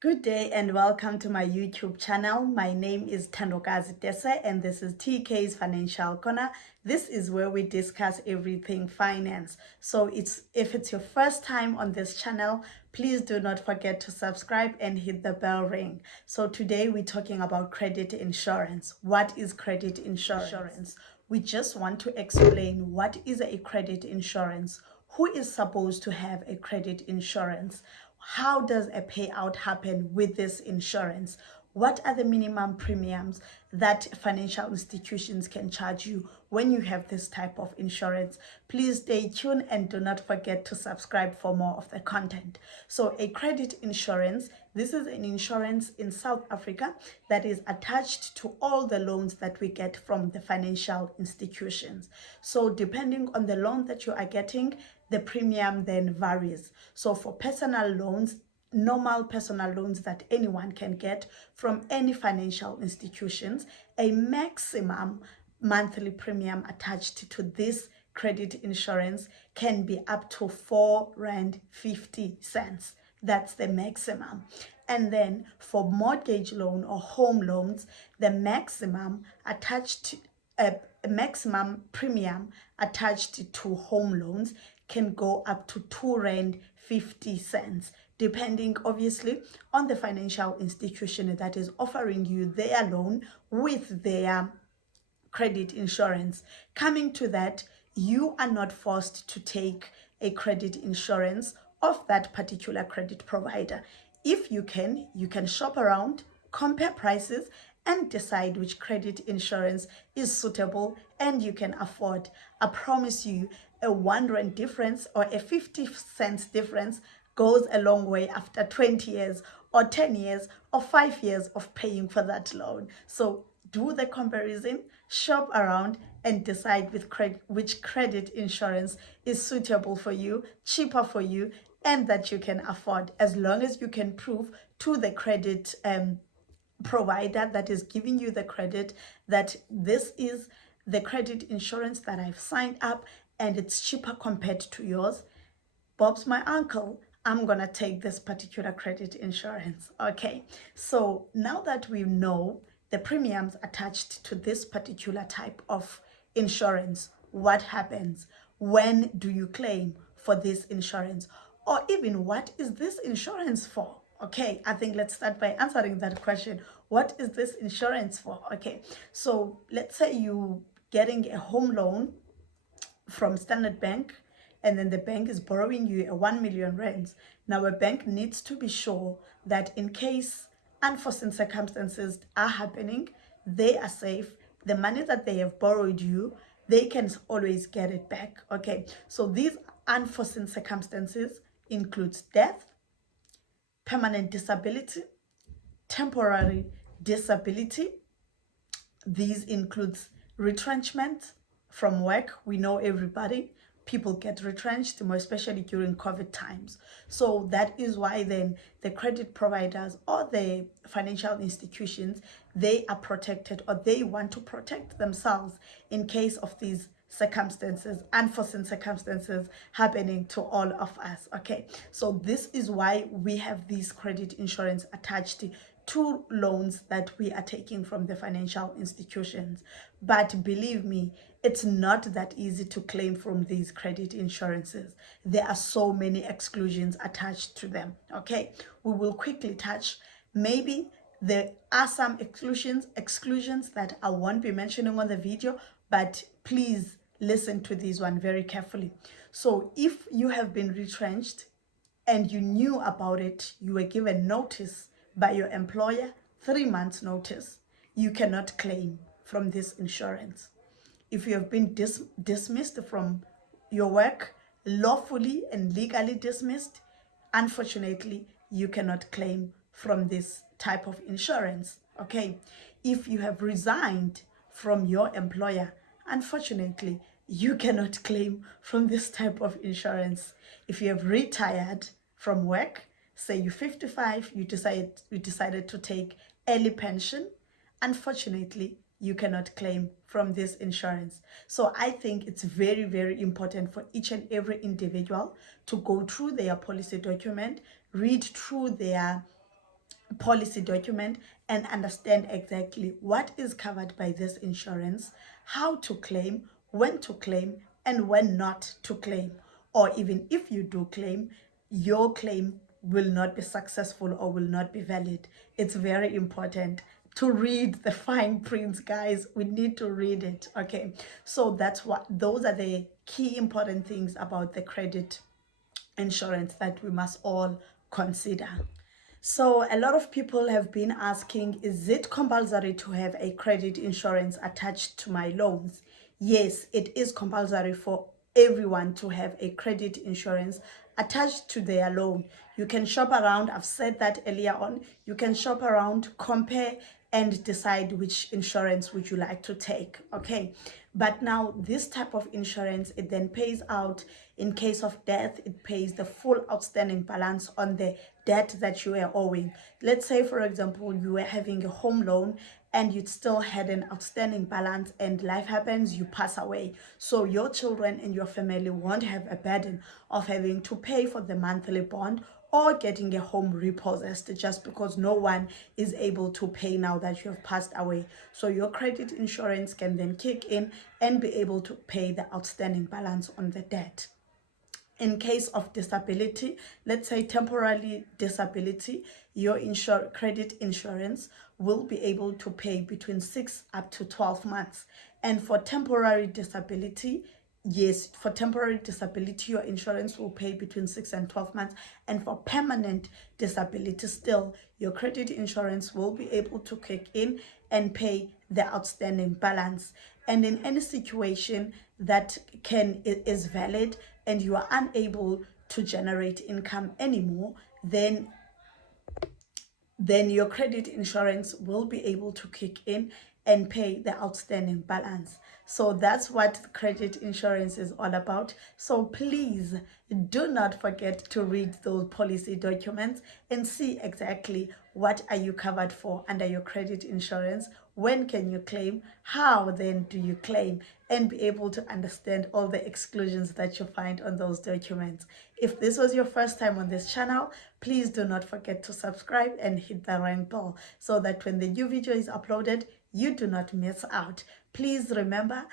Good day and welcome to my YouTube channel. My name is Tandokazi Dese and this is TK's Financial Corner. This is where we discuss everything finance. So if it's your first time on this channel, please do not forget to subscribe and hit the bell ring. So today we're talking about credit insurance. What is credit insurance? We just want to explain what is a credit insurance, who is supposed to have a credit insurance, how does a payout happen with this insurance, what are the minimum premiums that financial institutions can charge you when you have this type of insurance. Please stay tuned and do not forget to subscribe for more of the content. So a credit insurance, this is an insurance in South Africa that is attached to all the loans that we get from the financial institutions. So depending on the loan that you are getting, the premium then varies. So for personal loans, normal personal loans that anyone can get from any financial institutions, a maximum monthly premium attached to this credit insurance can be up to R4.50. That's the maximum. And then for mortgage loan or home loans, the maximum attached a maximum premium attached to home loans can go up to R2.50, depending obviously on the financial institution that is offering you their loan with their credit insurance. Coming to that, you are not forced to take a credit insurance of that particular credit provider. If you can shop around, compare prices, and decide which credit insurance is suitable and you can afford. I promise you, a R1 difference or a 50 cents difference goes a long way after 20 years or 10 years or 5 years of paying for that loan. So do the comparison, shop around, and decide which credit insurance is suitable for you, cheaper for you, and that you can afford, as long as you can prove to the credit provider that is giving you the credit that this is the credit insurance that I've signed up and it's cheaper compared to yours. Bob's my uncle, I'm gonna take this particular credit insurance. Okay, so now that we know the premiums attached to this particular type of insurance, what happens? When do you claim for this insurance? Or even, what is this insurance for? Okay, I think let's start by answering that question. What is this insurance for? Okay, so let's say you getting a home loan from Standard Bank, and then the bank is borrowing you a 1 million rands. Now a bank needs to be sure that in case unforeseen circumstances are happening, they are safe. The money that they have borrowed you, they can always get it back. Okay, so these unforeseen circumstances includes death, permanent disability, temporary disability. These includes retrenchment from work. We know everybody, people get retrenched, more especially during COVID times. So that is why then the credit providers or the financial institutions, they are protected, or they want to protect themselves in case of these circumstances, unforeseen circumstances happening to all of us. Okay, so this is why we have this credit insurance attached to loans that we are taking from the financial institutions. But believe me, it's not that easy to claim from these credit insurances. There are so many exclusions attached to them. Okay, we will quickly touch. Maybe there are some exclusions that I won't be mentioning on the video, but please listen to this one very carefully. So if you have been retrenched and you knew about it, you were given notice by your employer, 3 months notice, you cannot claim from this insurance. If you have been dismissed from your work, lawfully and legally dismissed, unfortunately, you cannot claim from this type of insurance. Okay, if you have resigned from your employer, unfortunately, you cannot claim from this type of insurance. If you have retired from work, say you're 55, you decided to take early pension, unfortunately, you cannot claim from this insurance. So I think it's very, very important for each and every individual to go through their policy document, read through their policy document and understand exactly what is covered by this insurance, how to claim, when to claim, and when not to claim. Or even if you do claim, your claim will not be successful or will not be valid. It's very important to read the fine print, guys. We need to read it. Okay, so those are the key important things about the credit insurance that we must all consider. So a lot of people have been asking, is it compulsory to have a credit insurance attached to my loans? Yes, it is compulsory for everyone to have a credit insurance attached to their loan. You can shop around. I've said that earlier on. You can shop around, compare, and decide which insurance would you like to take. Okay, but now this type of insurance, it then pays out in case of death. It pays the full outstanding balance on the debt that you are owing. Let's say, for example, you were having a home loan and you still had an outstanding balance, and life happens, you pass away. So your children and your family won't have a burden of having to pay for the monthly bond or getting a home repossessed just because no one is able to pay now that you have passed away. So your credit insurance can then kick in and be able to pay the outstanding balance on the debt. In case of disability, let's say temporary disability, your credit insurance will be able to pay between 6 up to 12 months. And for temporary disability, yes, for temporary disability, your insurance will pay between 6 and 12 months. And for permanent disability, still, your credit insurance will be able to kick in and pay the outstanding balance. And in any situation that is valid and you are unable to generate income anymore, then your credit insurance will be able to kick in and pay the outstanding balance. So that's what credit insurance is all about. So please do not forget to read those policy documents and see exactly what are you covered for under your credit insurance, when can you claim, how then do you claim, and be able to understand all the exclusions that you find on those documents. If this was your first time on this channel, please do not forget to subscribe and hit the ring bell so that when the new video is uploaded, you do not miss out. Please remember,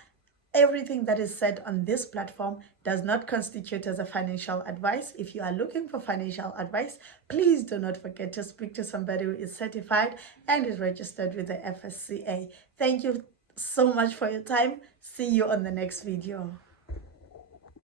everything that is said on this platform does not constitute as a financial advice. If you are looking for financial advice, please do not forget to speak to somebody who is certified and is registered with the FSCA. Thank you so much for your time. See you on the next video.